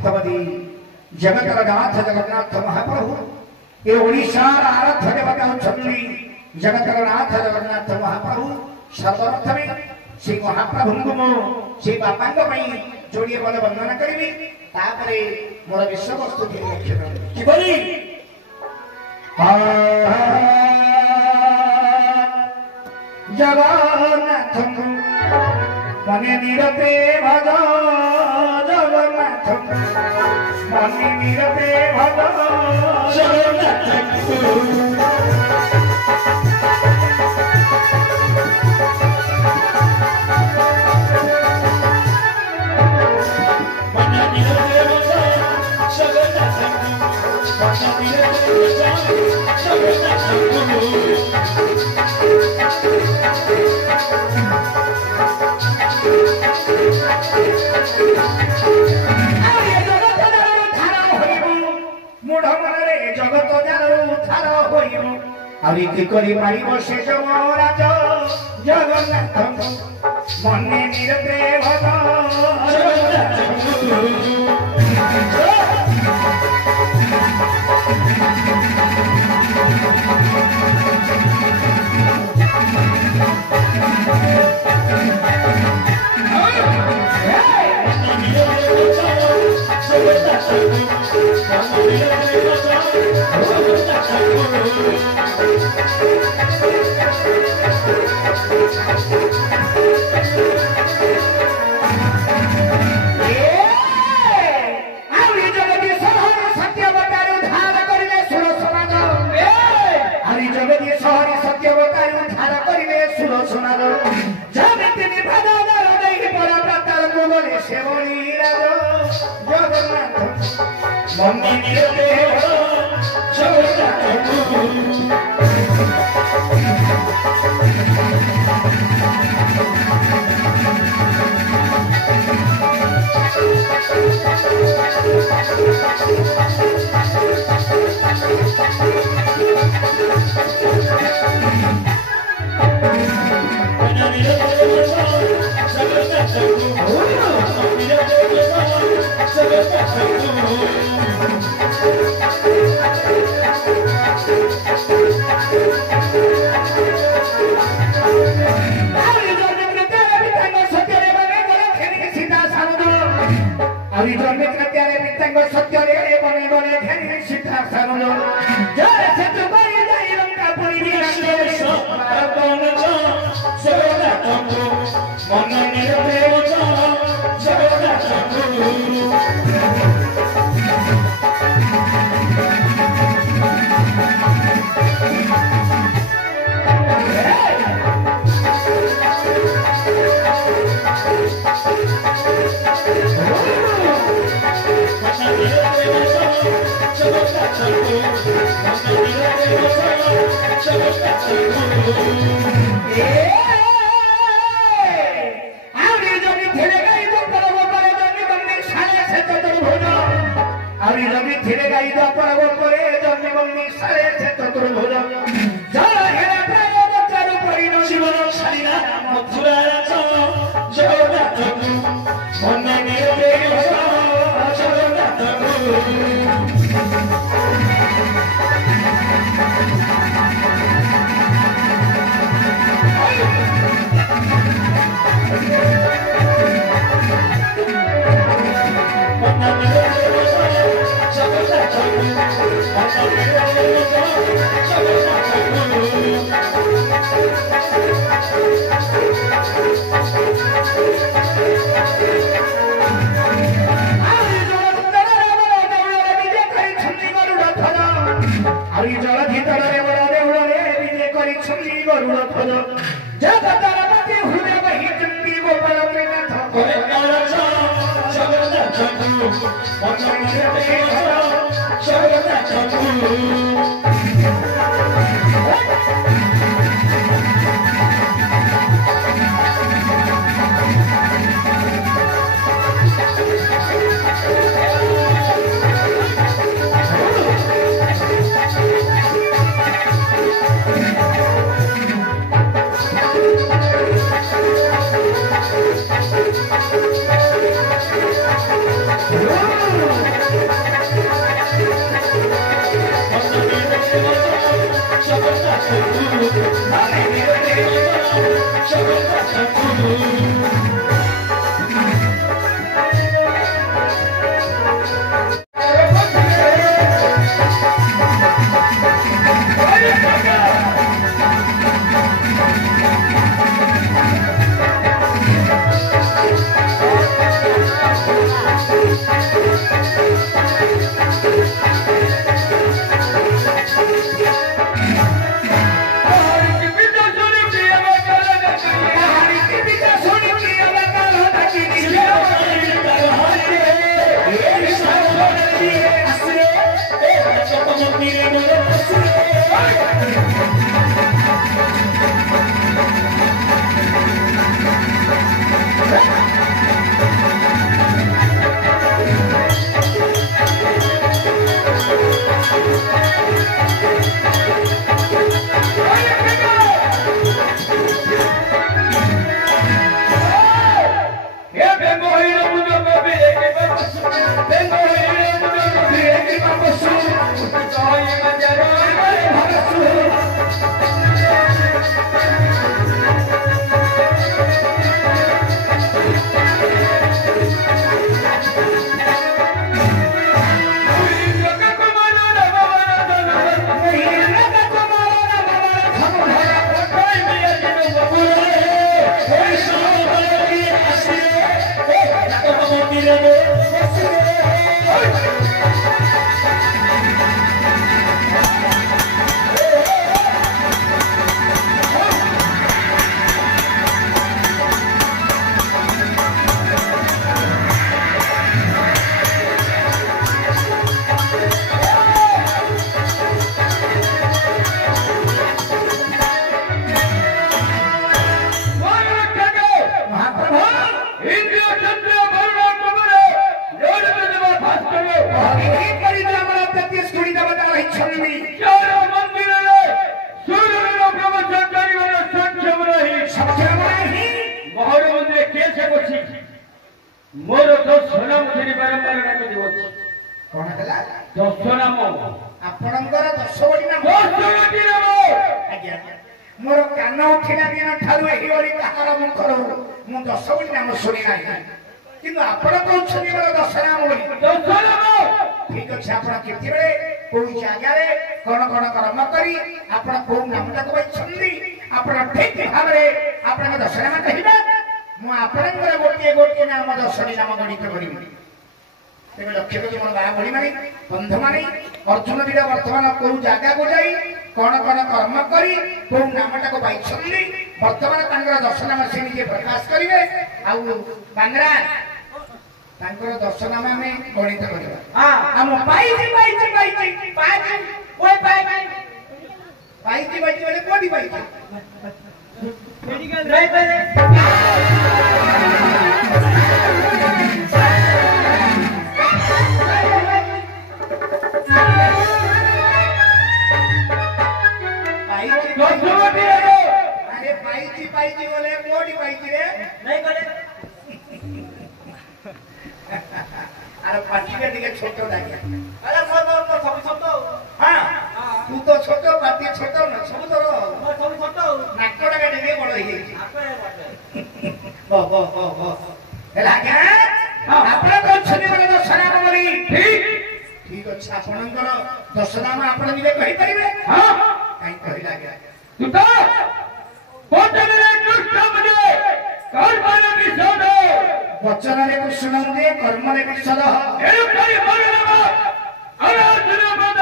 भक्तवती जगतर नाथ जगन्नाथ महाप्रभु ये ओडिशा आराध्य देवता होती जगतर नाथ जगन्नाथ महाप्रभु सर्वप्रथ में श्री महाप्रभु को मो श्री बापा जोड़े पद वंदना करी तापरे मोर विश्व वस्तु कि बोली जगन्नाथ मने निरते भज जगन्नाथ मने निरते भज जगन्नाथ जगत उद्धार आरी की करी पारिब से महाराज जगन्नाथ मने निरते भज मोर दर्शन मुझे बारंबार डाक दिवछि कोन हला दर्शन आपणकर 10 बडी नाम 10 बडी नाम आज्ञा मोर कान उठिला दिन ठारू एही बडी काहार मुखर मु 10 बडी नाम सुनि नाही किंतु आपण कहउछनी मोर 10 नाम बोली 10 नाम ठीक अछि आपण केति बेले कोई जागा रे कोन कोन कर्म करी आपण को नाम तक बछन्दी आपण ठीक भाबरे आपण 10 नाम कहिबा मु आपणकर गोटे नाम 10 नाम गणित करिबी तेरे लक्ष्य को मोर बा बड़ी माने बंधु माने अर्जुन वीर वर्तमान को जागा को जाई कोन कोन कर्म करी को नामटा को पाइछन्दी वर्तमान तांगर 10 नाम से निजे प्रकाश करिवे आउ बांगरा तांकर 10 नाम में गणित करिबा हां हम पाइछि ओए पाइछि बोले कोडी पाइछि मेडिकल रे अरे पाइची बोले कोडी पाइची रे नहीं बोले अरे पाटी के दिखे छोटो लागे अरे सब छोटो हां तू तो छोटो पाटी छोटो न सब छोटो नाकोडा के दिखे बड़ हे हो हेला क्या आपण को छनी बोले 10 नाम बोली ठीक अछि आपनकर 10 नाम आपण निजे कहि परिबे हां काई कहिला गया तू तो वचन रे कृष्ण मुझे कर्म रे विशद वचन रे कृष्ण मुझे कर्म रे विशद एरु करी बोलना अर्जुन पद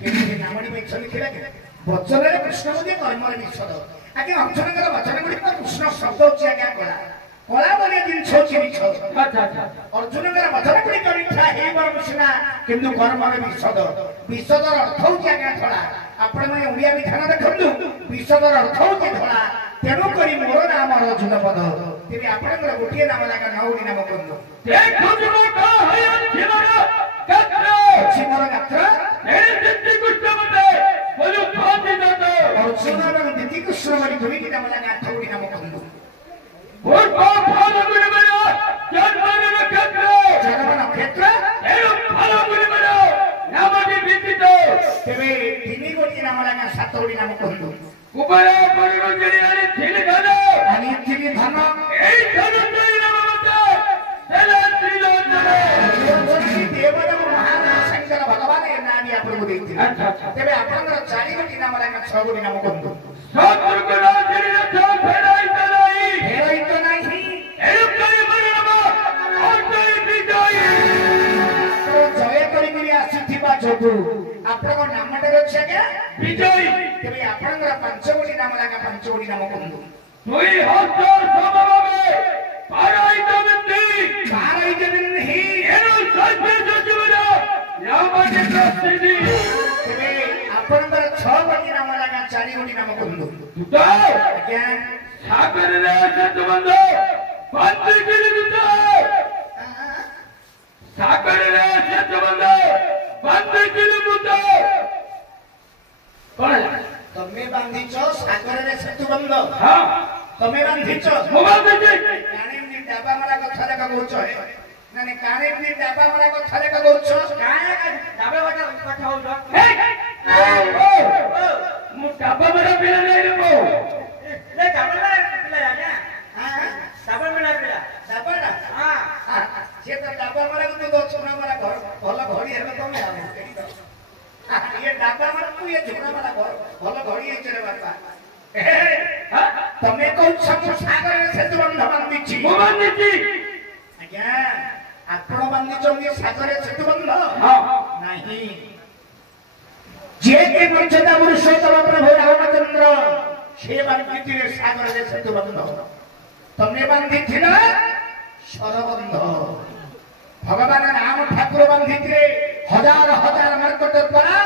के नामडी में छली खिला के वचन रे कृष्ण मुझे कर्म रे विशद आके अर्जुन के वचन गुडी कृष्ण शब्द उच्चार क्या कला कला बोले दिन छोची बिछ अच्छा अर्जुन के वचन गुडी करिठा हे बरमुसिना किंतु कर्म रे विशद अर्थ उच्चार क्या थला आपण में उड़िया विधान देखंतु विशदर अर्थ होती धला तेणु करी मोर नाम अर्जुन पद तेरे आपनकर गोटिए नाम लागा नौडी नाम करलो देखो तुम का है जीवन कत्र अछि मोर गात्र मेरे दिति कृष्ण मते बोलु भाती दतो अर्जुन और दिति कृष्ण मरी दुई की नाम लागा नौडी नाम करलो और भाल गुण बनो जन्म नक्षत्र एरु भाल गुण बनो नामटी बीतित तेरे तिनी गोटी नाम लागा सातोडी नाम करलो कुबरा परिरो जरी आनी थिल धन आणि थिली धन अच्छा अच्छा तेरे आपनकर 4 गोटी नाम लागा 6 गोटी नाम कहंतु सतगुरु राजरी रथ फेराई तो नाही एरुकई मरणमा औतई विजयी तो जय करी आसीथिबा जोगु आपनको नामटे अछि के विजयी तेरे आपनकर 5 गोटी नाम लागा 5 गोटी नाम कहंतु तुई हस्त समभावे पाराई दविंदी ही एनु सत्य सचिवरा यामटे प्रसिद्धि तेरे आपनकर 6 गोटी नाम लागा 4 गोटी नाम कहंतु तो आज्ञा सागर रे सतबंध बंद गिरदुत सागर रे सतबंध बंद गिरदुत कोन तमे बांधिचो सागर रे सेतु बंध हां तमे बांधिचो मोबाइल दे कानेमनी डाबा मारा कथा लेका कहउछो नाने कानेमनी डाबा मारा कथा लेका कहउछो काहे डाबा वाटा कथा होउछो मु डाबा मेरा पिला नहीं रे मो ले डाबा मेरा पिला आज्ञा हां डाबा मेरा पिला डाबा ना हां से तो डाबा मारा को तो छोरा मारा घर भलो घड़ी हेबे तमे आ ये डाबा मारा तू ये छोरा मारा घर भलो घड़ी हे चले बापा तमे कहू सब सागर रे सेतु बंध बांधिची मोबाइल दे आज्ञा आपण बांधिचोंगे सागर रे सेतु बंध हां नहीं जे के मर्यादा पुरुषोत्तम प्रभु रामचंद्र से बांधिथिले सागर रे सेतु बंध तमे बांधिथिला सरबंध भगवान राम ठाकुर बांधिथिले हजार हजार मर्कट द्वारा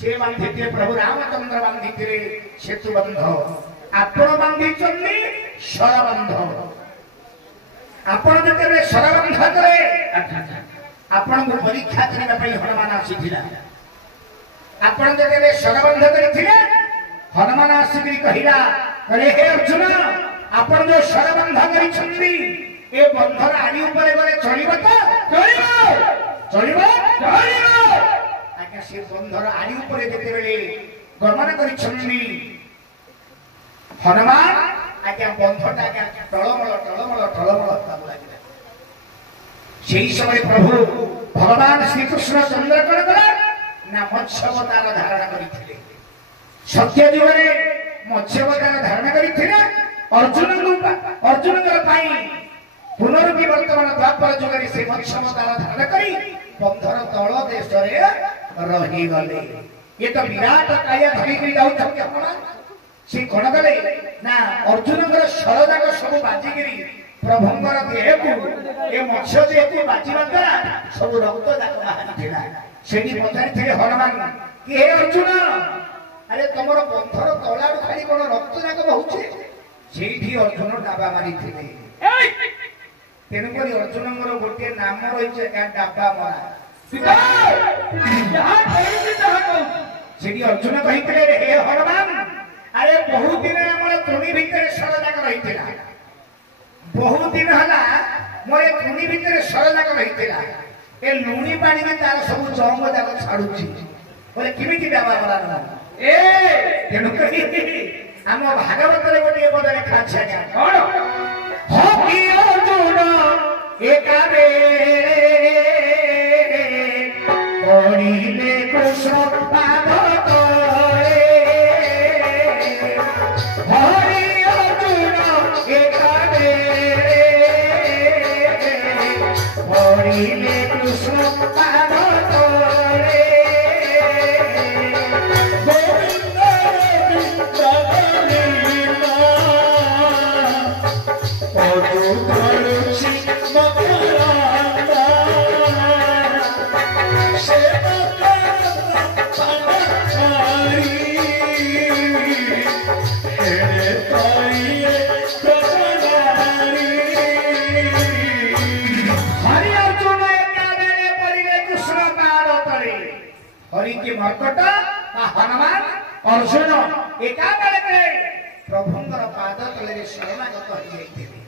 से बांधिथिले प्रभु रामचंद्र बांधिथिले सेतु बंध आपण बांधिचोंगे सरबंध आपण जेतेबे सरबंध करे अच्छा अच्छा आपण को परीक्षा करबा पई हनुमान आसीथिला आपण जेतेबे सरबंध करिथिले हनुमान आसीकरी कहिला अरे हे अर्जुन आपण जो सरबंध करिछन्ती ए बंधर आदि ऊपर गले चलिबो तो चलिबो आज्ञा से बंधर आदि ऊपर जेतेबे गमन करिछन्ती हनुमान आज्ञा बंधटा आज्ञा टळमळ ताबु लागिला सेही समय प्रभु भगवान श्री कृष्ण चंद्र कण कला ना मत्स्य अवतार धारण करिथिले सत्य जीवने मत्स्य अवतार धारण करिथिले अर्जुन पाई पुनरुक्ति वर्तमान द्वापर जुगरे से मत्स्य अवतार धारण करी बंधर तल देश रे रही गले ये तो विराट काया धरी करी जाउ छके हनुमान से कोन गले ना अर्जुन शरदाग सब बाजिगिरी प्रभुंकर देह को ए मत्स्य देह को बाजिबा द्वारा सब रक्त जाक बाहरी थिला सेठी पचारि थिले हनुमान कि हे अर्जुन अरे तमर बंधर तलाडु खाली कोन रक्त जाक बहुछे सेठी अर्जुन डाबा मारी थिले तेनु करी अर्जुनंगर गोटे नाम रहिছে डाबा मारा सेठी अर्जुन कहिथिले हे हनुमान अरे बहुत दिन हमर तुणी भितर सरदाग रहिथिला बहुत दिन हला मोरे तुणी भितर सरदाग रहिथिला ए लुणी पानी में तार सब जंग जाक छाडुची बोले किमिति डाबा मारा ए तेनु कहि हम भागवत रे गोटे पद लिखा छै कोन हो कि अर्जुन एकाबे ओरिले कृष्ण पाद तोरे हरि अर्जुन एकाबे ओरिले कृष्ण पाद तोरे हरि के मर्कट हनुमान अर्जुन एका बेले प्रभुंकर पाद तले शरणागत हो जाइथिले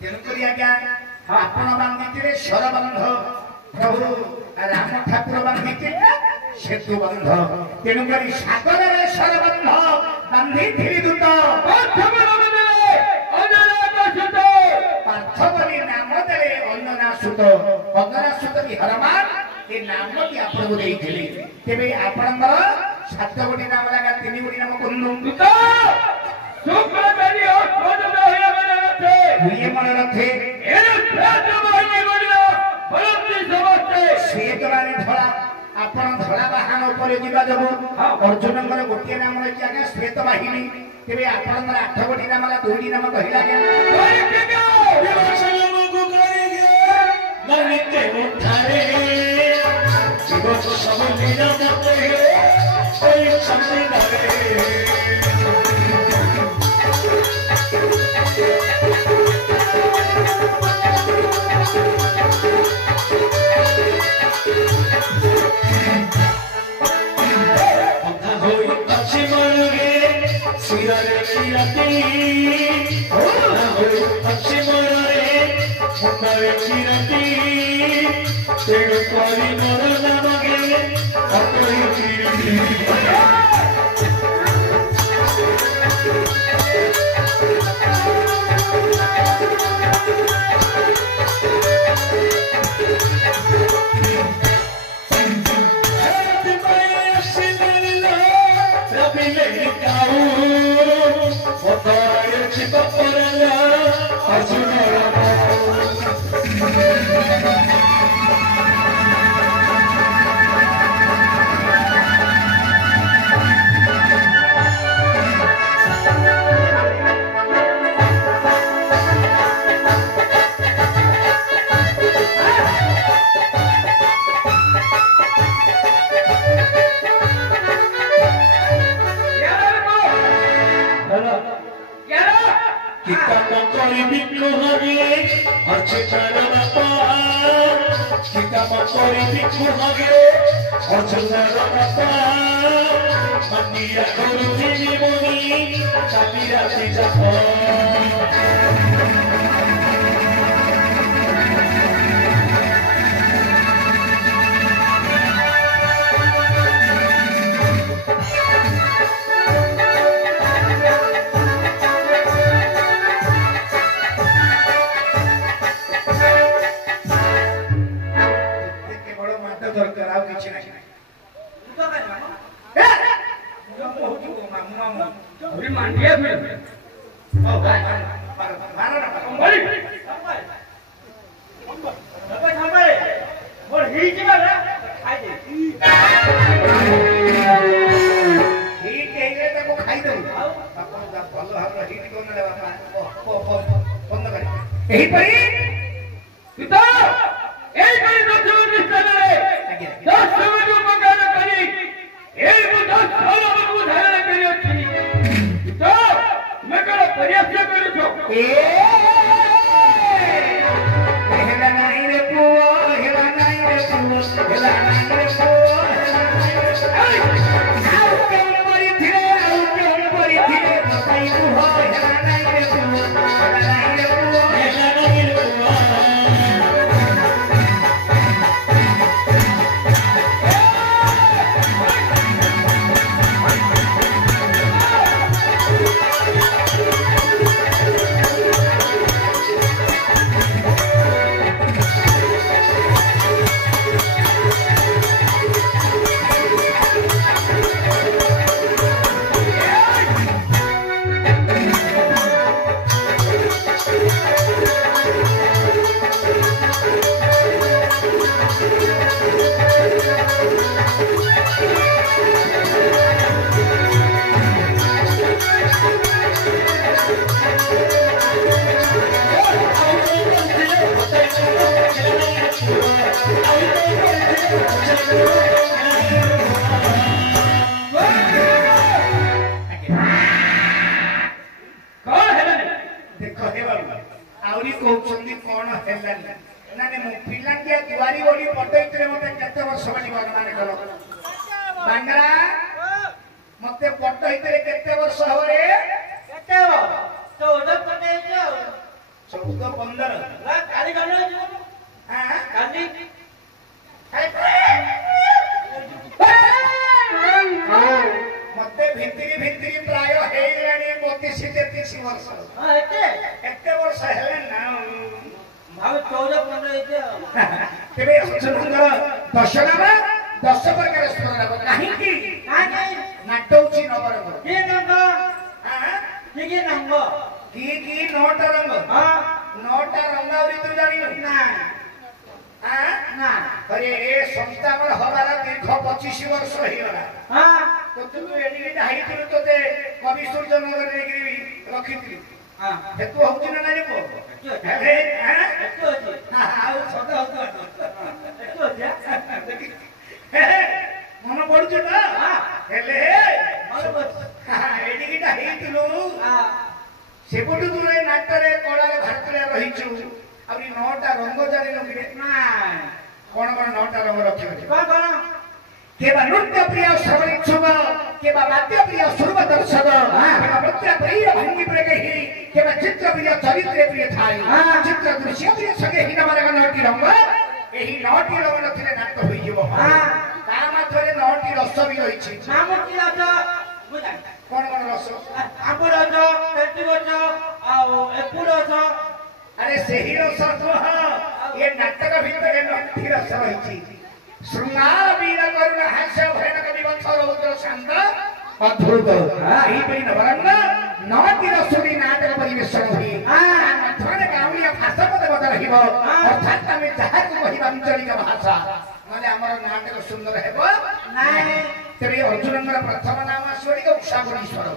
तेनु करी आज्ञा आपण बांधिथिले सरबंध प्रभु राम ठाकुर बांधिथिले सेतु बंध तेनु करी सागर रे सरबंध बांधिथिले दूत पार्थबली नाम देले अंजना सुत की हनुमान ଏ ନାମଟି ଆପଣଙ୍କୁ ଦେଇଥିଲି ତେବେ ଆପଣଙ୍କର 7 ଗୋଟି ନାମ ଲାଗା 3 ଗୋଟି ନାମ କହିଲୁ सुखमनी और खोजने हुए मने रखे ये मन रखे एने श्वेत बाहिनी बनिया बलती समझते श्वेत बाहिनी धड़ा आपण धड़ा वाहन ऊपर जिबा जबो अर्जुनଙ୍କର ଗୋଟିଏ ନାମ ଅଛି ଆଜ୍ଞା ଶ୍वेତ ବାହିନୀ ତେବେ ଆପଣଙ୍କର 8 ଗୋଟି ନାମ ला 2 ନାମ କହିଲା ଆଜ୍ଞା विवशनमुख करिगे मनिते उठारे जीव सब निरमते कोई शक्ति धरे सिरारे चिराती अच्छी मोरे मुंडरे चिराती तेरे कोरी मोर नामगे अपनी चिरती kita mengkori bikku hage archana napa kita mengkori bikku hage archana napa mandiya guru dini muni kapira tijapho दरकार आउ किछि नाही तो काय मामा जो होची को मामा अरे मांडिया फिर ओ भाई मारो ना बोली थांबे बोल ही जिबा रे खाई दे ही केगे त को खाई दे अपन दा भलो हमर हिट कोन ले बापा बंद कर एही परी पिता এই করি দশম নিষ্ঠারে 10 সময় মঙ্গল করি এই 10 সালবু ধারণ করি অছি তো মকর প্রয়াস করছো হেলা নাই রে পুও হেলা নাই রে পুও হেলা নাই রে পুও আউ কেন মরি থিরে মতাই পুও হেলা নাই রে পুও হেলা নাই রে পুও হেলা নাই রে পুও देखो हे बाबू आउरी कहउछन्ती कोन हेलानी नाने मु पिलांगिया दुआरी ओली पटैतरे मते केते वर्ष बनी भगवान कलो बांगरा मते पटैतरे केते वर्ष हरे केते हो 14 पटे जाओ 14 15 ला काली गानो हां काली मते भित्तिरी प्राय हेलानी 32 33 वर्ष हां एते वर्ष हेले ना भाव 14 15 तेबे सुंदर ଦଶନାମା 10 ପ୍ରକାର ସ୍ମରଣ କାହିଁକି ନାଟ ହଉଛି ନବରଙ୍ଗ କି ରଙ୍ଗ କି ରଙ୍ଗ କି ନଅଟା ରଙ୍ଗ ନଅଟା ରଙ୍ଗ ଆହୁରି ତୁ ଜାଣିନୁ ନା ନା अरे ए संस्थापन हमारा दीर्घ 25 वर्ष होइगला तो तू एडिके हाइथिलु तोते कवि सूर्य नगर नेगिरी रखिथिलु हेतु होउची ना नानी को हे हेतु होची आउ सदा होतो हे मन पडुछ ना हेले एडिके हाइथिलु सेपटु तू ए नाटरे कलारे भारतरे रहिछु अभी 9टा रंग जानि नकिरे ना कोन नौटा रंग रखी कौन केवा नृत्य प्रिय श्रवणिच्छुक केवा वाद्य प्रिय सुरव दर्शक केवा नृत्य प्रिय भंगी प्रिय केवा चित्र प्रिय चरित्र प्रिय थाई चित्र दृश्य प्रिय सगे हिना मारे नौटी रंग एही नौटी रंग नथिले नाट्य होई जीवो ता माथरे नौटी रस भी रहिछि नामटी रस बुझा कोन रस आंबो रस पेटी रस आ एपु रस अरे सही रस तो ये नाटक भितर नठी रस रही श्रृंगार वीर करुण हास्य भयानक विवत्स रौद्र शांत अद्भुत यही पे नवरंग नटी रसुरी नाटक परिवेशन हुई मध्य गाँविया भाषा मत बद रहिबो अर्थात आमे जहा को कहिबा आंचलिक भाषा माने हमर नाटक सुंदर हेबो नाही तेरे अर्जुनंगर प्रथम नाम आसुरी उषापुरीश्वर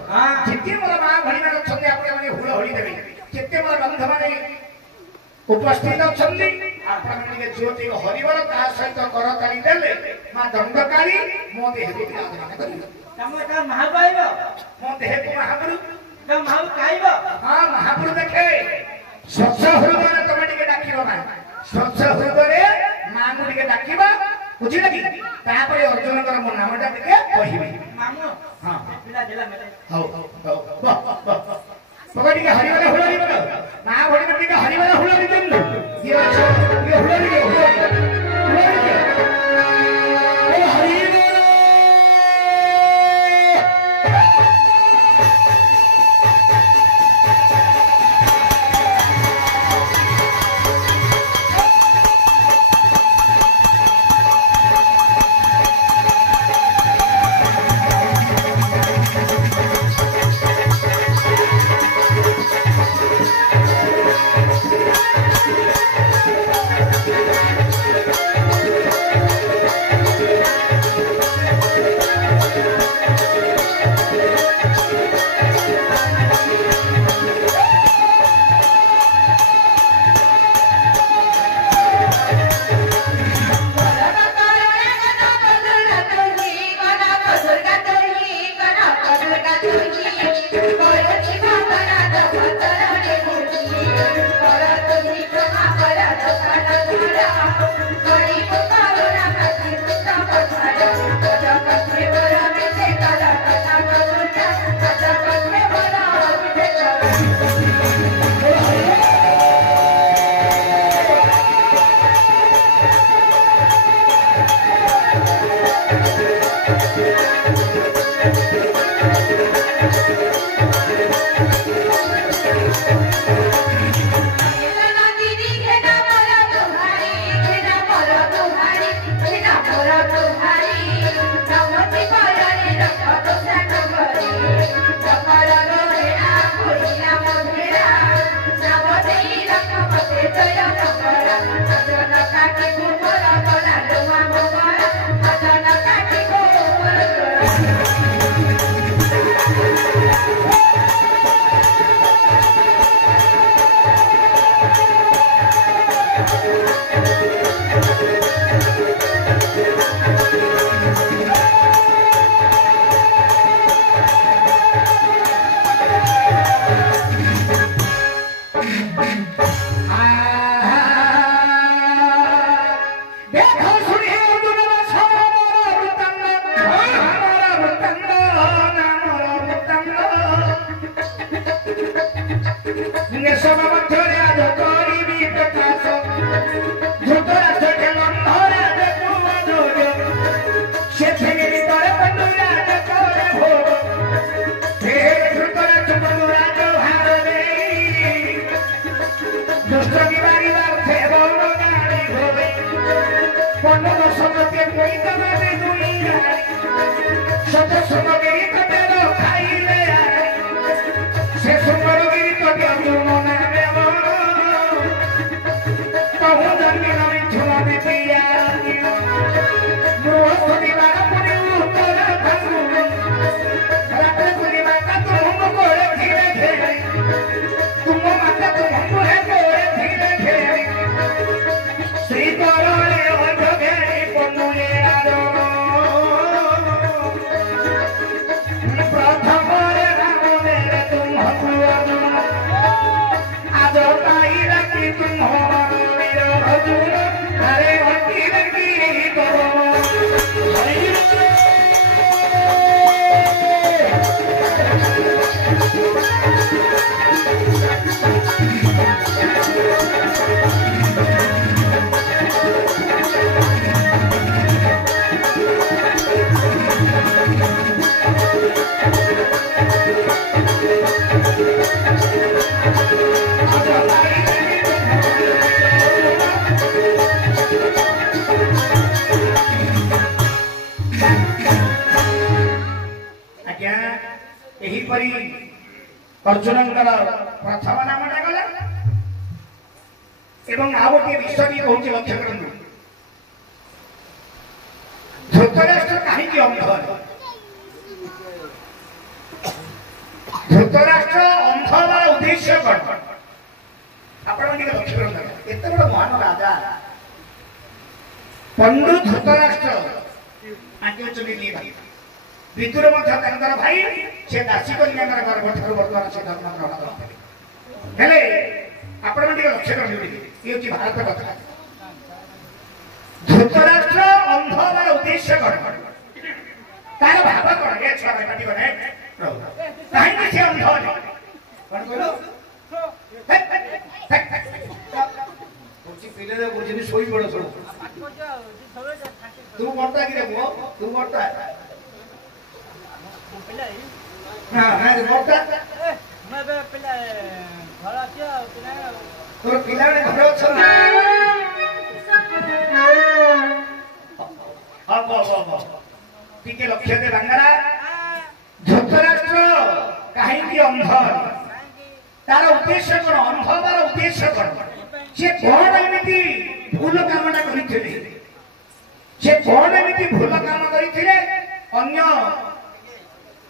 जेते मोर मां भणी मान छते आपने माने हुळ होळी देबे जेते मोर बंध माने उपस्थित छन्दी आपण के ज्योति हरिवर ता सहित कर ताली देले मा दंडकाली मो देह को विराजमान करी तमता महाबाईब मो देह को महाप्रभु त महाव काईब हां महाप्रभु देखे स्वच्छ हृदय तमे के डाकिबो ना स्वच्छ हृदय मां को के डाकिबा बुझी लगी तापर अर्जुन कर मो नामटा के कहिबे मामू हां पिला दिला मेरे हो पकड़ी के हरिवाला हुलारी बनो ना भड़ी में के हरिवाला हुलारी देन ये अच्छा ये हुलारी के ओ हरिवाला कोई दुनिया सत सुमगिरी कटेरो खाइले से सुमगिरी कटेरो मनावे कहूँ जन्मी नमी छुआ दिया मोह सुनिवा पुरी उत्तर भागु रात सुनिवा का तुम कोरे धीरे धीरे तुम माता तुम है कोरे धीरे धीरे श्री करणे अजगे पनुले आरो प्रथम रे राम मेरे तुम हुआ आज ताई रखी तुम हो मेरा हजूर अरे हटी रखी करो अर्जुन प्रथम नामटा गला एवं आ गोटे विषय भी कहूँ लक्ष्य करते धृतराष्ट्र कहीं अंध धृतराष्ट्र अंध वाला उद्देश्य कौन आप लक्ष्य करते एत बड़ महान राजा पंडु धृतराष्ट्र आगे चली विदुर भाई से दासी कन्या गर्भ ठार बर्तमान से धर्म ग्रहण करते आपण लक्ष्य कर भारत कथा धृतराष्ट्र अंध वाला उद्देश्य कौन तार भाव कौन ये छुआ पाटी बने कहीं से अंध कौन कहलो पिले बुझी शोई पड़ तू मरता कि तू मरता हाँ हाँ मोटा मैं पिला घर आछिया पिला तोर पिला ने घर छ ना अब टिके लक्ष्य दे बांगरा धृतराष्ट्र काहे की अंध तार उद्देश्य कोन अंध बार उद्देश्य कोन से कोन एमिति भूल कामना करिथिले से कोन एमिति भूल काम करिथिले अन्य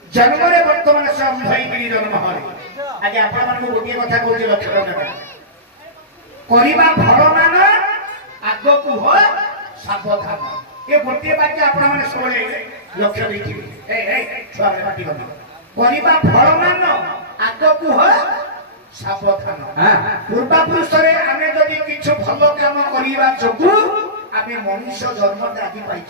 जन्म रे वर्तमान से अंधई जन्म हरे आगे आपण मन को गोटे कथा कहूँ लक्ष्य करवा फल मान आग को हो सावधान ये गोटे वाक्य आपण मैंने सब लक्ष्य देखिए छुआ पाटी करवा फल मान आग को हो सावधान पूर्वा पुरुष आम जदि किछु भल काम करवा जोगु आम मनुष्य जन्म आदि पाई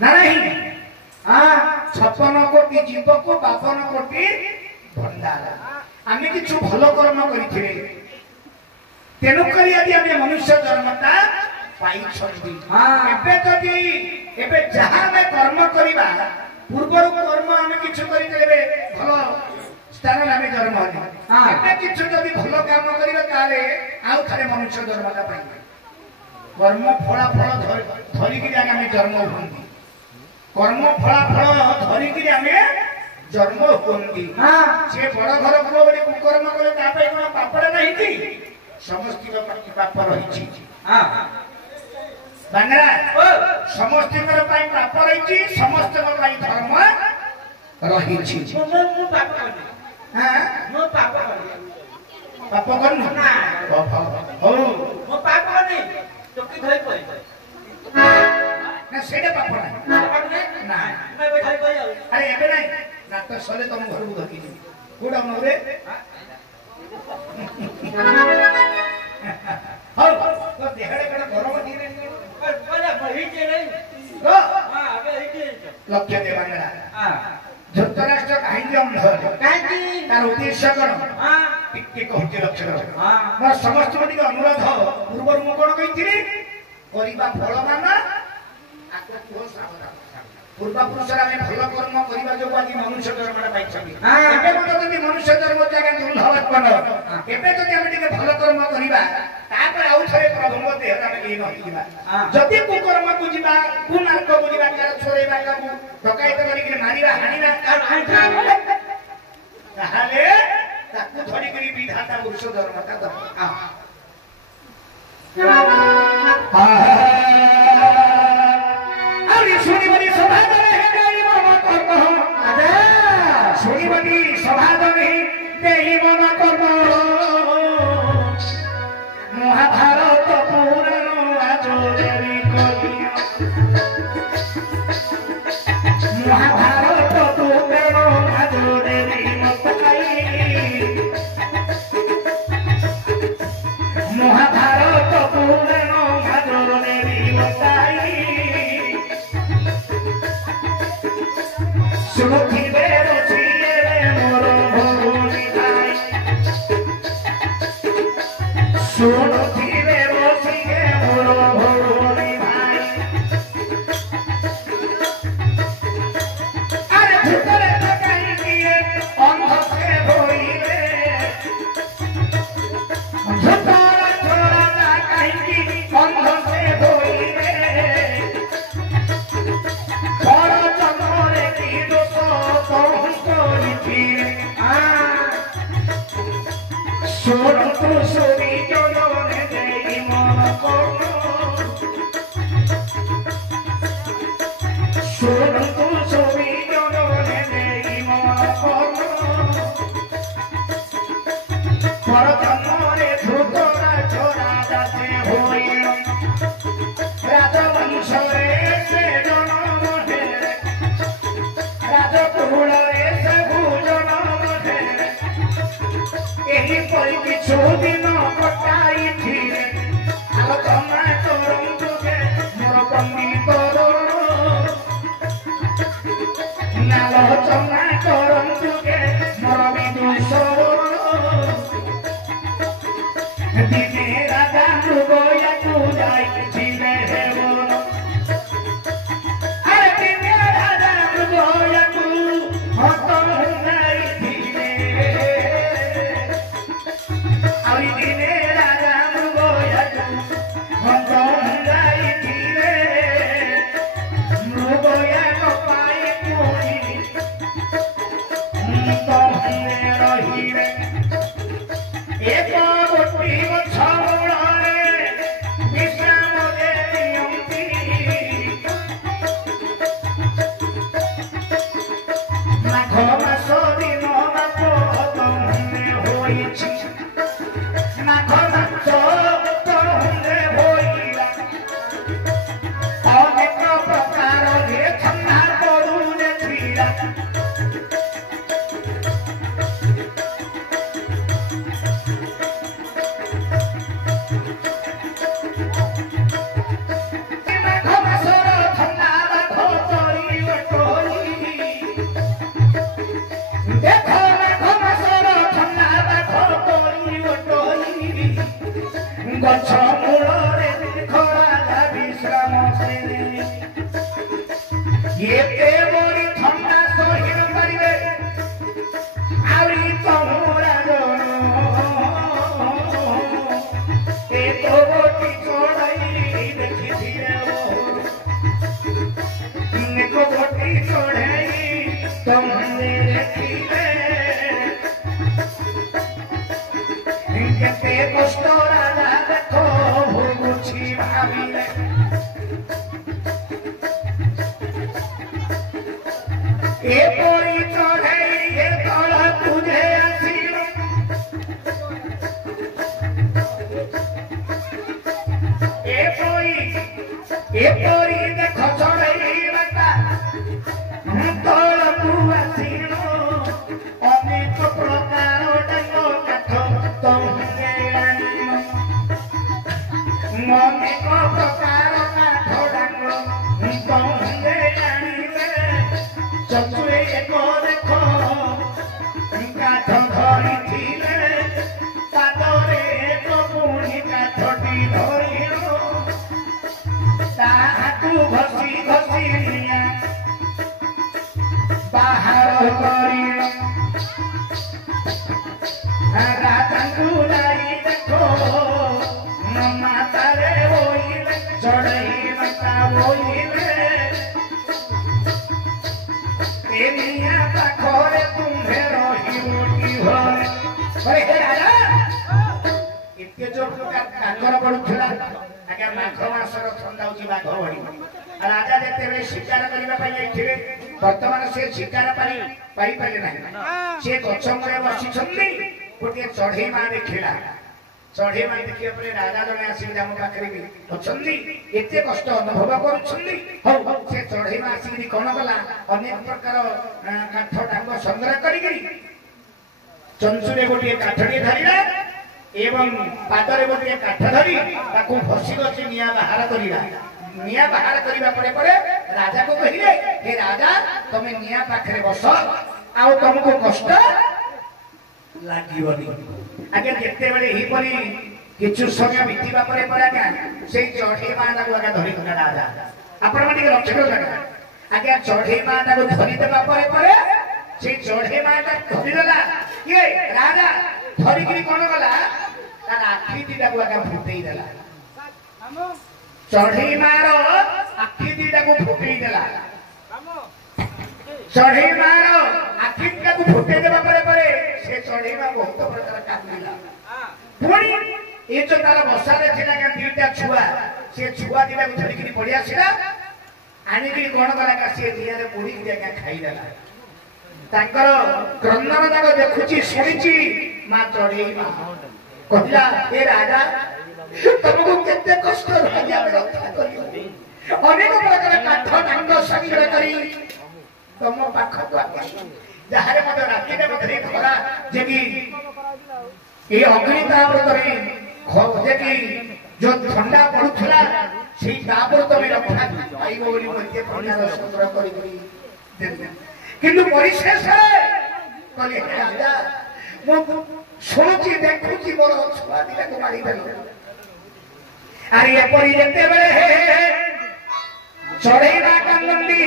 ना नहीं हाँ 56 कोटी जीव को 52 कोटी भंडारा आम किछु भल कर्म करिथिले तेनुक यदि आम मनुष्य जन्मता पाई एबे जहाँ आम कर्म करवा पूर्वर कर्म आम किछु करिदेबे भल स्थान आम जन्म एबे किछु जदि भल काम करबा ताले आउ थारे मनुष्य जन्मता पाई कर्म फलाफल धरिक आम जन्म होती कर्म फलाफल धरिक आम जन्म होती से बड़ घर पुओ बोली कुकर्म कले कौन पापड़ नहीं समस्त पाप रही बांगरा समस्त पाप रही समस्त धर्म रही पाप कर ना सेटा पाप ना अरे एबे नहीं ना तो सले तुम घर को धकी कोडा मोरे हां तो देहड़े कण गरम धीरे कोला बही के नहीं हां अबे हिटे लक्ष्य दे बांगला हां धृतराष्ट्र काहे अंध काहे तार उद्देश्य कोन हां टिके कहते लक्ष्य करो हां मोर समस्त मति अनुरोध पूर्व मु कोन कहिथिली करिबा फल माना आको को सावधान पूर्वा पुरुष आम भल कर्म करने जो आज मनुष्य जन्म पाई मनुष्य जन्म जगह दुर्लभ एवं जब आम भल कर्म करवा ତାପରେ ଆଉ ଥରେ ପ୍ରଭୁଙ୍କ ଦେହରେ ଆମେ ଲିନ ହେଇଯିବା ଯଦି କୁକର୍ମକୁ ଯିବା କୁମାର୍ଗକୁ ଯିବା କାହାର ଛୋରେଇବା କାହାକୁ ଡକାୟତ କରିକି ମାରିବା ହାଣିବା ତାହେଲେ ତାକୁ ଧରିକିରି ବିଧାତା ପୁରୁଷ ଧର୍ମଟା ଦବ ଆହୁରି ଶୁଣିବନି ସଭାଦରେ ଦେଇ ମନ କର୍ମ ଶୁଣିବନି ସଭାଦରେ ଦେଇ ମନ କର୍ମ ମହାଭାରତ ପୁରାଣ ଆଚରି କଲିୟ ମହାଭାରତ ପୁରାଣ ଆଚରି ମତାଇ ମହାଭାରତ ପୁରାଣ ଆଚରି ମତାଇ ଶୁଣୁଥିବେ ରୋଷିଏ ମୋର ଭଉଣୀ ଭାଇ ଶୁଣୁଥିବେ ରୋଷିଏ ମୋର ଭଉଣୀ ଭାଇ ଆରେ ଭୂତରେ ତ କାହିଁକି ଅନ୍ଧକେ ହୋଇବେ ଭୂତର ଛୋରାଟା କାହିଁକି ଅନ୍ଧକେ ହୋଇବେ ବଡ଼ ଜନ୍ମରେ କି ଦୋଷ କଣ କରିଥିବେ ଶୁଣନ୍ତୁ ଶୁଣି ଜନରେ ଦେଇ ମନ କର୍ମ ଶୁଣନ୍ତୁ ଶୁଣି ଜନରେ ଦେଇ ମନ କର୍ମ ପର ଜନ୍ମରେ ଧୃତରା ଛୋରା ଜାତେ ହୋଇଲ ରାଜବଂଶରେ ସେ ଜନ୍ମ ହେଲେ ରାଜକୁଳରେ ସେ ଜନ୍ମ ହେଲେ ଏହିପରି କିଛି ଦିନ କଟାଇଥିଲେ ଆଲୋଚନା କରନ୍ତୁ ଯେ ମୋର ପଣ୍ଡିତର ଆଲୋଚନା କରନ୍ତୁ ଯେ ମୋର ବିଦୁଷର ଦିନେ ରାଜା ମୃଗୟାକୁ ଯାଇଥିଲେ ହେବର ଆରେ ଦିନେ ରାଜା ମୃଗୟାକୁ ହତ ଯାଇଥିଲେ ଆହୁରି ଦିନେ ରାଜା ମୃଗୟାକୁ ହତ ଯାଇଥିଲେ ମୃଗୟାକ ପାଇ ପୁଣି ରହିବେ ଏକ ଗୋଟି ଗଛ ମୂଳରେ ବିଶ୍ରାମ ଦିଅନ୍ତି ମାଘ ମାସ ଦିନ ବାପ ତମେ ହୋଇଛି ମାଘ ମାସ ତମେ ହୋଇଲା ଅନେକ ପ୍ରକାର ଥଣ୍ଡା ପଡୁନେ ଥିଲା ଗଛ ମୂଳରେ ଖରା ବିଶ୍ରାମ ଏତେ ବଳି ଥଣ୍ଡା ସହି ପାରିବେ ଆହୁରି ତମରା ଜଣ ଏକ ଗୋଟି ଚଢ଼ାଇ ଦେଖିଥିଲେ ଏକ ଗୋଟି ଚଢ଼ାଇ ତମେ ଦେଖିଲେ କେତେ କଷ୍ଟ ରାଜା ଦେଖ ଭୋଗୁଛି ଭାବିଲେ ଏପରି ଚଢ଼େଇ ଏ ତଳ ତୁଝେ ଆସିବ ଏପରି ଦେଖ ଚଢ଼େଇ ବାଟା ତଳକୁ ଆସିବ ଅନେକ ପ୍ରକାର ଡାକ କାଠ ତମେ ଅନେକ ପ୍ରକାର କାଠ ଡାକ ତମେ ଜାଣିବେ ଚତୁରେ ଏକ ଦେଖ କାଠ ଧରିଥିଲେ ପାଦରେ ଏକ ପୁଣି କାଠଟି ଧରିଲ ତାହାକୁ ଘଷି ଘଷି ବାହାର କରିଲ ରାଜାଙ୍କୁ ଯାଇ ଦେଖ चढ़ाई मता बोलिले एनिया पाखरे तुम्हे रही मोटी हो अरे हे राजा इतके जो काकर पडुथला आगे माघ मासर ठंडा होची बाघ भड़ी राजा जेते बेले शिकार करबा पई आइथिले वर्तमान से शिकार पाई पाले नाही से गछमरे बसी छन्नी गोटे चढ़ई मा देखिला चढ़ई मा देखिया परे राजा जने आसी जाम पाखरे भी छन्नी एते कष्ट अनुभव करूछन्नी हो से चढ़ई मा आसी कोन गला अनेक प्रकार काठ डांग संग्रह करी चंचुरे गोटे काठड़ी धरिला एवं पादरे गोटे काठ धरी ताको फसी गछि निया बाहर करिला निया बाहर करिबा परे परे राजा को कहिले हे राजा तमे निया पाखरे बस आउ तुमको कष्ट लागिवनी आगे केते बेले ही परी किछु समय बितिबा परे परे का से चढ़े माना को आगे धरि करा राजा आपण माने लक्ष्य कर लगा आगे चढ़े माना को धरि देबा परे परे से चढ़े माना धरि देला ये राजा धरि कि कोन गला तार आखी दिटा को आगे फुटेई देला चढ़ई मारो आखी दिटा को फुटेई देला चढ़ई मारो आखी दिटा को फुटेई देबा परे परे से चढ़ई मा बहुत प्रकार काटिला पुणी ए जो तार बसारे थिला का दीटा छुआ से छुआ दिला को धरि कि पड़ी आसीला आनी कि कोन गला का से दिया रे पुड़ी दिया का खाई देला तांकर क्रंदन जाको देखुची सुनिची मा चढ़ई मा कहला ए राजा तुमको कितने कष्ट राजा रक्षा करियो अनेक प्रकार काठ डांग संग्रह करी तुम पाख को जहारे मत राति में धरी खरा जेकी ए अग्नि तापर करे जेकी जो ठंडा पड़ुथला से तापर तमे रक्षा पाइबो बोली मते प्रकार संग्रह करी किंतु परिशेष कहले राजा मो सोची देखुची मोर छुआ दिला को मारी देल अरे ये परी जेते बेले चढ़ई ना कांदी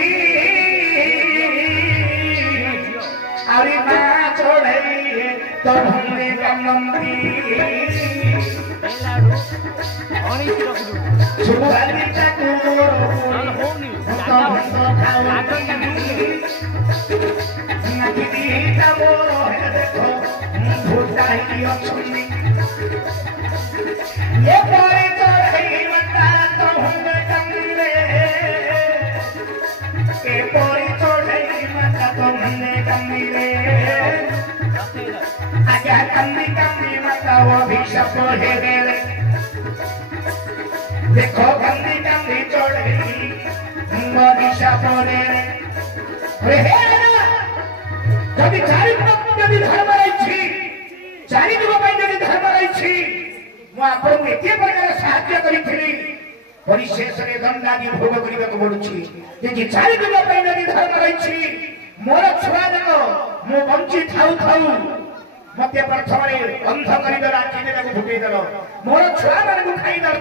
अरे ना चढ़ई तो हमने कांदी सुबाली ताको होनी तो नाकी ताबो देखो भूताई अछुनी ये परी चढ़ई मता तो हमने कांदी ए परी चढ़ई मता तो हमने कांदी आजा कांदी कांदी मता वो भिक्षक हे गेले देखो कांदी कांदी चढ़ई वो भिक्षक रे हे जदि चारि जदि धर्म रही चारि जुग जदि धर्म रही मु आपको एते प्रकार साहाय्य करी परिशेष रे दंडादी भोग करबा को पड़ुछि जे चारि जुग जदि धर्म रही मोर छुआ जक मु बंची थाउ थाउ मते प्रथम रे अंध करी दला आखि को फुटै दलो मोर छुआ माने को खाई दल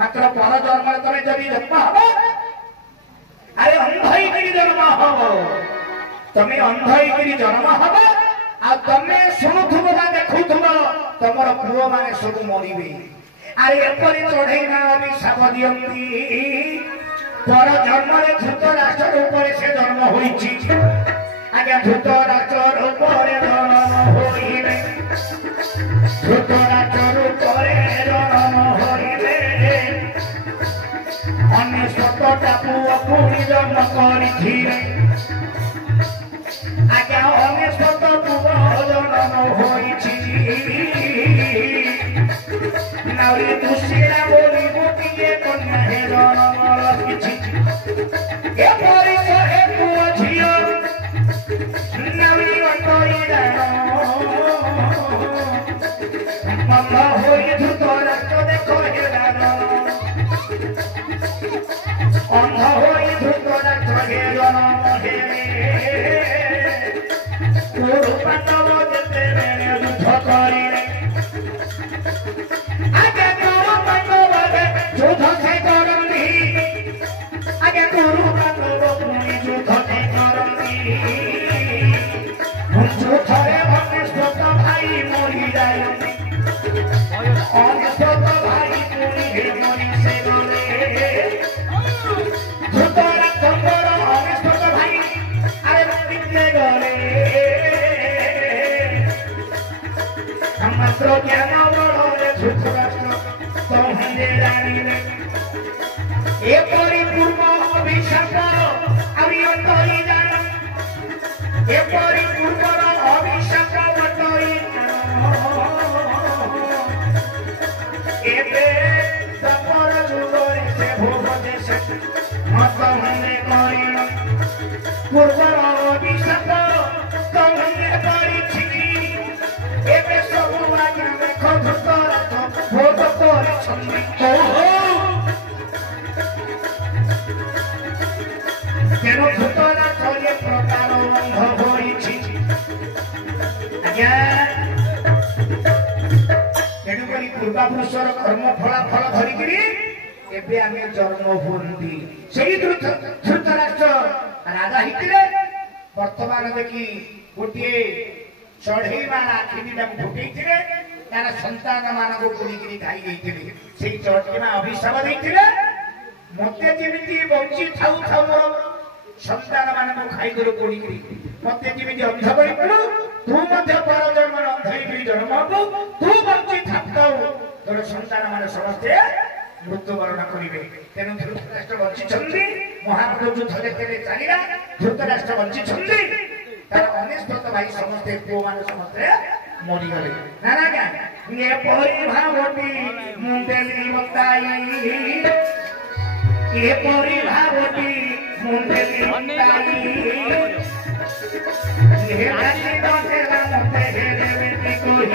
मात्र पर जन्म तमे जदि जन्म हबो अरे अंधई करी जन्म हबो तमे अंधई करी जन्म हबो आ तमे सुनुथुबो बा देखुथुबो तमर पुओ माने सब मरिबे अरे एपरि चढ़ई ना अभिशाप दियंती पर जन्म रे धूत राष्ट्र ऊपर से जन्म होईछि आगे धूत राष्ट्र ऊपर जन्म होइबे धूत राष्ट्र ऊपर जन्म होइबे अन्य सतटा पुओ पुनी जन्म करिथिले आगे अन्य सत पुओ जन्म होईछि नारी दुसिला बोली गोटिए कन्या हे जन्म रखिछि ए परी कहे पुओ झियो नारी अंतई जानो मम्मा होई धूत राष्ट्र देखो हे जानो अंध होई धूत राष्ट्र हे जन्म हे गुरु पांडव जेते बेले युद्ध करिले आगे गुरु पांडव युद्ध से करंदी आगे गुरु पांडव पुनी युद्ध से करंदी युद्धरे अनेश्वत भाई मरि जायंती अनेश्वत भाई पुनी हे मरि से गले এপরি পূর্বর অভিশাপ বটই এবে তপর যুগরে সে ভোগ দেশে মত মনে করিল পূর্বর অভিশাপ কমিয়ে পারিছি এবে সবু আজ্ঞা দেখো ধূতরাজ ভোগ করেছন্তি কেন ধূতরাজ এ প্রকার বন্ধ হয়েছি আজ্ঞা তেণুকরি পূর্বাপুরুষর কর্ম ফলাফল ধরিকি ଏବେ ଆମେ ଜନ୍ମ ହୁଅନ୍ତି ସେଇ ଧୃତରାଷ୍ଟ୍ର ରାଜା ହେଇଥିଲେ ବର୍ତ୍ତମାନ ଦେଖି ଗୋଟିଏ ଚଢେଇ ମାଳ ଆଖି ଦିଟାକୁ ଫୁଟେଇଥିଲେ ତାର ସନ୍ତାନ ମାନଙ୍କୁ ପୁଣିକିରି ଖାଇ ଦେଇଥିଲେ ସେଇ ଚଢେଇ ମା ଅଭିଶାପ ଦେଇଥିଲେ ମତେ ଯେମିତି ବଞ୍ଚି ଥାଉ ଥାଉ ମୋର ସନ୍ତାନ ମାନଙ୍କୁ ଖାଇଦେଲୁ ପୁଣିକିରି ମତେ ଯେମିତି ଅନ୍ଧ କରିଦେଲୁ ତୁ ମଧ୍ୟ ପର ଜନ୍ମରେ ଅନ୍ଧ ହେଇକିରି ଜନ୍ମ ହବୁ ତୁ ବଞ୍ଚି ଥାଉ ତୋର ସନ୍ତାନ ମାନେ ସମସ୍ତେ ମୃତ୍ୟୁବରଣ କରିବେ ତେଣୁ ଧୃତରାଷ୍ଟ୍ର ବଞ୍ଚିଛନ୍ତି ମହାପ୍ରଭୁ ଯୁଦ୍ଧ ଯେତେବେଳେ ଚାଲିଲା ଧୃତରାଷ୍ଟ୍ର ବଞ୍ଚିଛନ୍ତି ତାର ଅନେଶ୍ୱତ ଭାଇ ସମସ୍ତେ ପୁଅ ମାନେ ସମସ୍ତେ ମରିଗଲେ ନା ନା ଏପରି ଭାବଟି ମୁଣ୍ଡେଲି ବତାଇ ଏପରି ଭାବଟି ମୁଣ୍ଡେଲି ବତାଇ ମତେ ହେଲେ କହି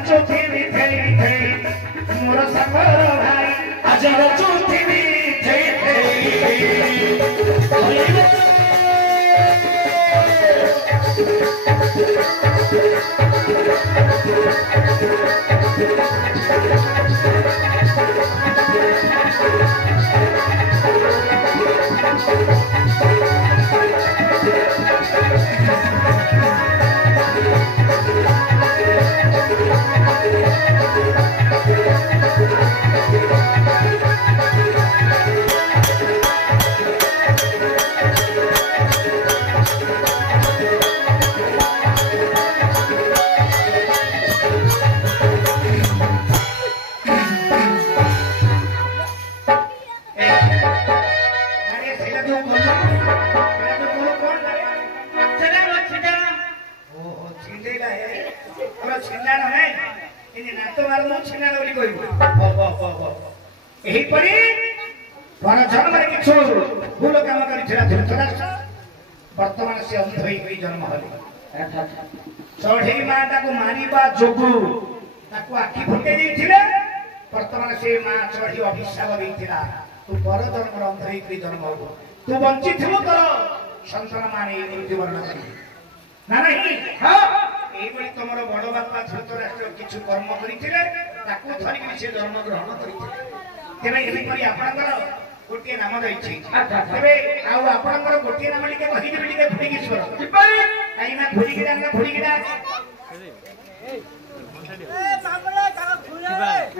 ଚୋଥିବି ଖେଳି ଖେଳି ମୋର ସାଙ୍ଗର ଭାଇ ଆଜର ଚୋଥିବି ଖେଳି ଖେଳି ଏହିପରି ପର ଜନ୍ମରେ କିଛି ଭୁଲ କାମ କରିଥିଲା ଧୃତରାଷ୍ଟ୍ର ବର୍ତ୍ତମାନ ସେ ଅନ୍ଧ ହୋଇକରି ଜନ୍ମ ହେଲେ ଚଢେଇ ମା ତାକୁ ମାରିବା ଯୋଗୁଁ ତାକୁ ଆଖି ଫୁଟେଇ ଦେଇଥିଲେ ବର୍ତ୍ତମାନ ସେ ମା ଚଢେଇ ଅଭିଶାପ ଦେଇଥିଲା ତୁ ପର ଜନ୍ମରେ ଅନ୍ଧ ହୋଇକରି ଜନ୍ମ ହବୁ ତୁ ବଞ୍ଚିଥିବୁ ତୋର ସନ୍ତାନ ମାନେ ମୃତ୍ୟୁବରଣ କରିବେ ନା ନାହିଁ এইভাবে তোমার বড় বাপা ধৃতরাষ্ট্র কিছু কর্ম করে তাকে ধরিকি সে জন্ম গ্রহণ করে তেমনি এমিপরি আপনার গোটিয়ে নাম রয়েছে তবে আপনার গোটিয়ে নাম টিকে কহিদেবি টিকে ঘুড়িকিশ্বর কাইনা ঘুড়িকিরা ঘুড়িকিরা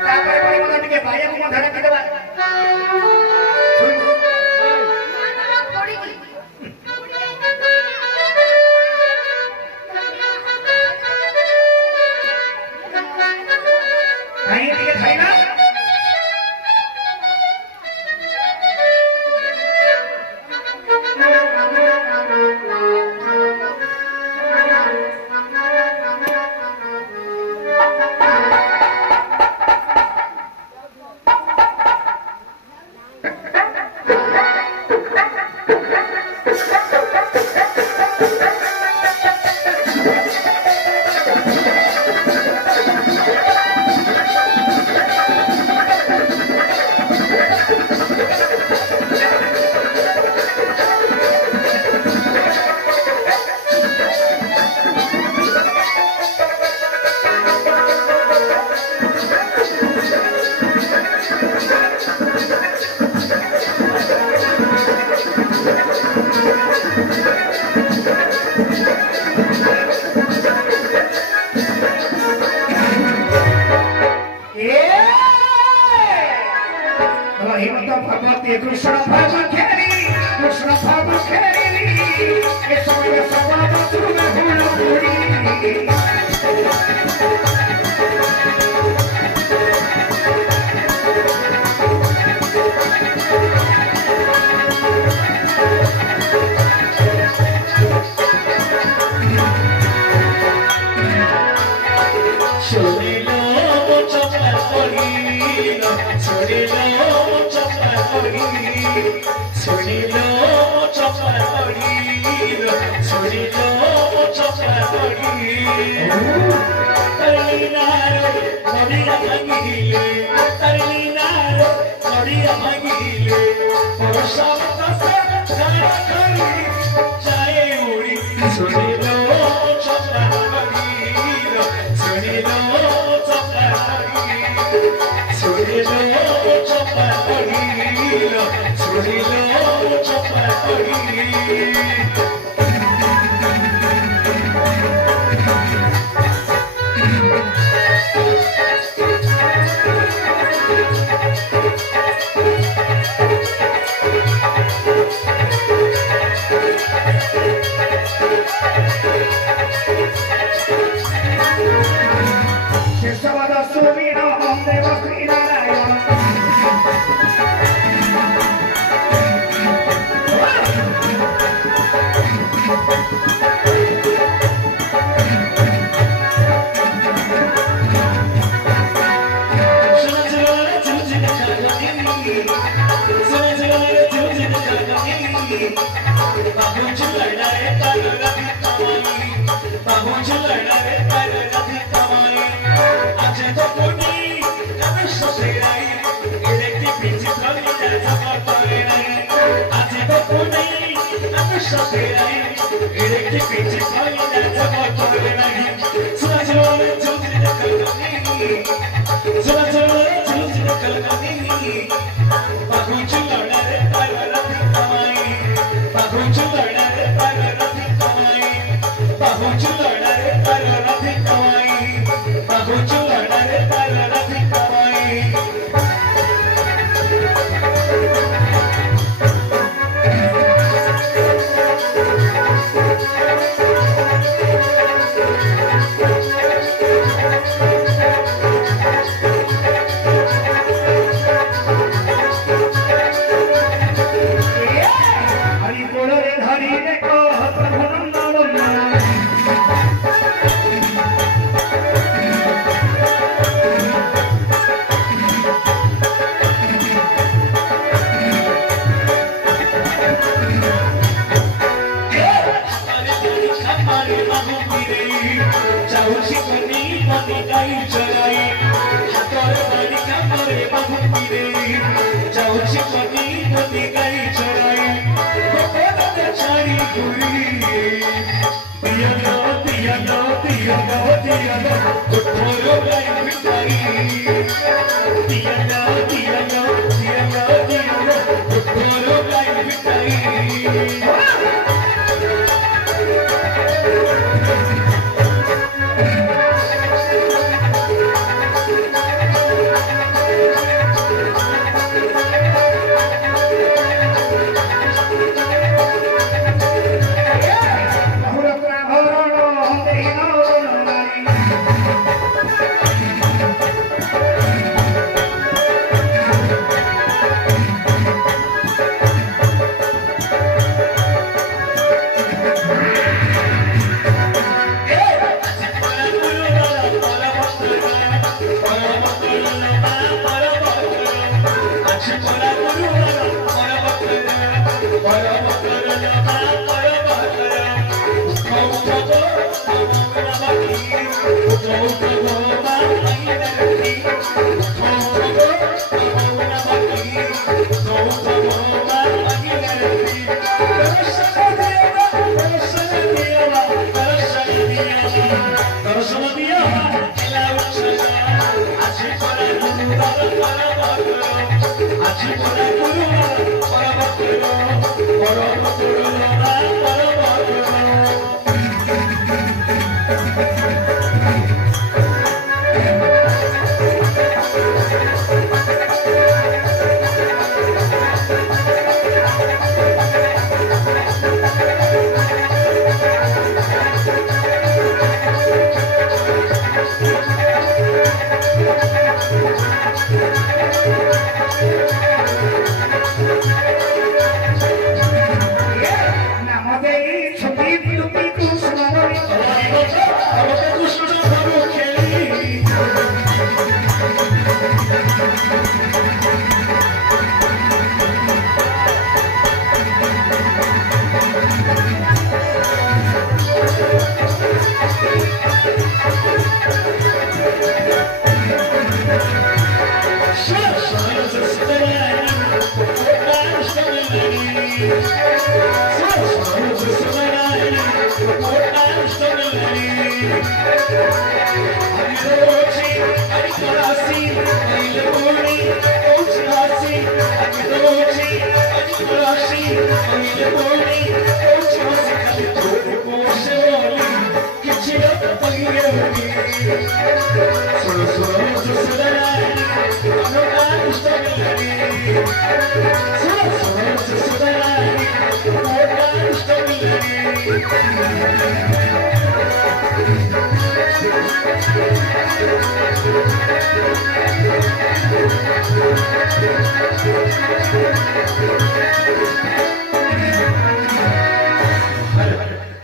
তারপরে পরে টিকে বাইয়াকে মধ্যে ডাকিদেবা कृष्ण भाव खेली कृष्ण भाव खेली ये समय सवाब सुन भूल पूरी ଶୁଣିଲ ଚପାଳି ଶୁଣିଲ ଚପାଳି ତାରିଣୀ ନାରେ ନଡ଼ିଆ ଭାଙ୍ଗିଲେ ତାରିଣୀ ନାରେ ନଡ଼ିଆ ଭାଙ୍ଗିଲେ ପରଶା ବାତାସ ଗାଁ କରି ଯାଏ ଉଡ଼ି ଶୁଣିଲ ଚପାଳି ଶୁଣିଲ ଚପାଳି ଶୁଣିଲ ଚପାଳି ଶୁଣିଲ ଚପାଳି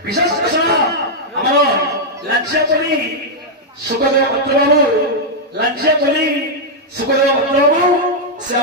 विशेष आम लांचिया चली सुखदेव भद्र बाबू लांचिया चली सुखदेव भद्र बाबू से